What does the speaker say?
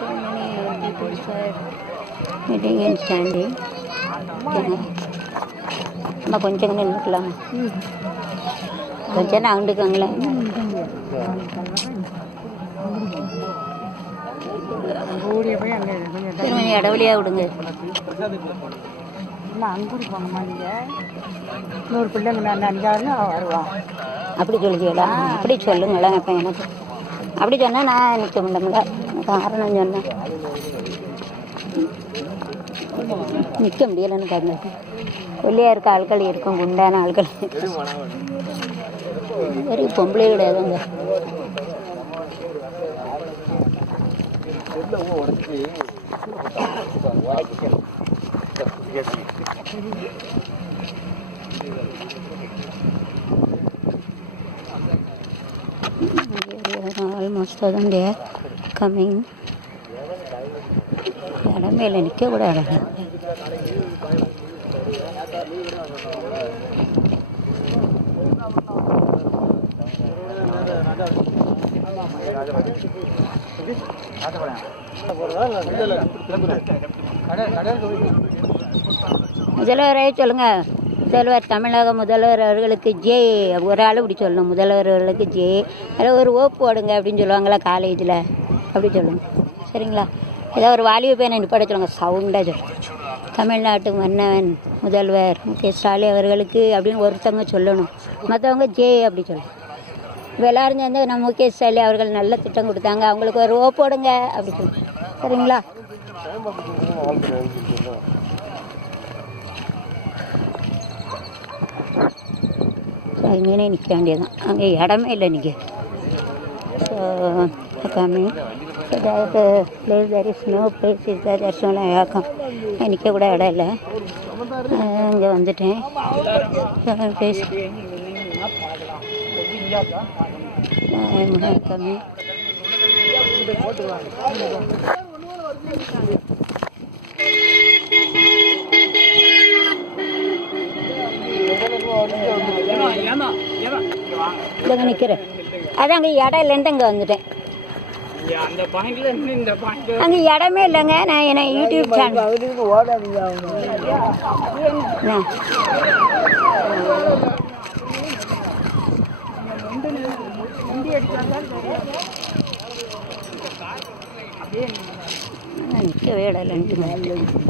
So many people are meeting and standing. நம்ம கொஞ்சம் நின்றுக்கலாம், கொஞ்சம் ஆண்டுக்காங்களேன். கொஞ்சம் இடவழியாக விடுங்க. நூறு பிள்ளைங்க நான் அஞ்சாவது வருவான். அப்படி சொல்லுவீங்களா? அப்படி சொல்லுங்களேன். இப்போ எனக்கு அப்படி சொன்னால் நான் நிற்க முடியல. காரணம் சொன்னேன் நிற்க முடியலைன்னு பாருங்க. வெளியாக இருக்க ஆட்கள் இருக்கும், குண்டான ஆட்கள். ஒரு பொம்பளை கிடையாதுங்க. ஆல்மோஸ்ட் அதான் தேர் கம்மிங். இடமே இல்லை, நிற்க கூட இடம். முதல்வரை சொல்லுங்க. முதல்வர், தமிழக முதல்வர் அவர்களுக்கு ஜே. ஒரு ஆள் இப்படி சொல்லணும், முதல்வர் அவர்களுக்கு ஜே. அதில் ஒரு ஓப்பு போடுங்க அப்படின்னு சொல்லுவாங்களா காலேஜில், அப்படி சொல்லுங்க. சரிங்களா? ஏதோ ஒரு வாலிப பையனை நிப்பாட சொல்லுங்க, சவுண்டாக சொல்லுங்க. தமிழ்நாட்டு மன்னவன் முதல்வர் முக ஸ்டாலின் அவர்களுக்கு அப்படின்னு ஒருத்தவங்க சொல்லணும், மற்றவங்க ஜே அப்படி சொல்லணும். இப்போ எல்லோரும் சேர்ந்து நம்ம முக ஸ்டாலின் அவர்கள் நல்ல திட்டம் கொடுத்தாங்க, அவங்களுக்கு ஒரு ஓப்பு போடுங்க அப்படி சொல்லுங்க. சரிங்களா? அங்கேயே நிற்க வேண்டியதுதான், அங்கே இடமே இல்லை நிற்க. So coming place there is no place is there is no ஏக்கம். நிற்க கூட இடம் இல்லை. இங்கே வந்துட்டேன். பிளேஸ் கம்மி. இல்லைங்க நிற்கிறேன். அதான் அங்கே இடம் இல்லைன்ட்டு அங்கே வந்துட்டேன். அங்கே இடமே இல்லைங்க. நான் என்ன யூடியூப் சேனல் நிற்கவே இடம் இல்லைன்ட்டு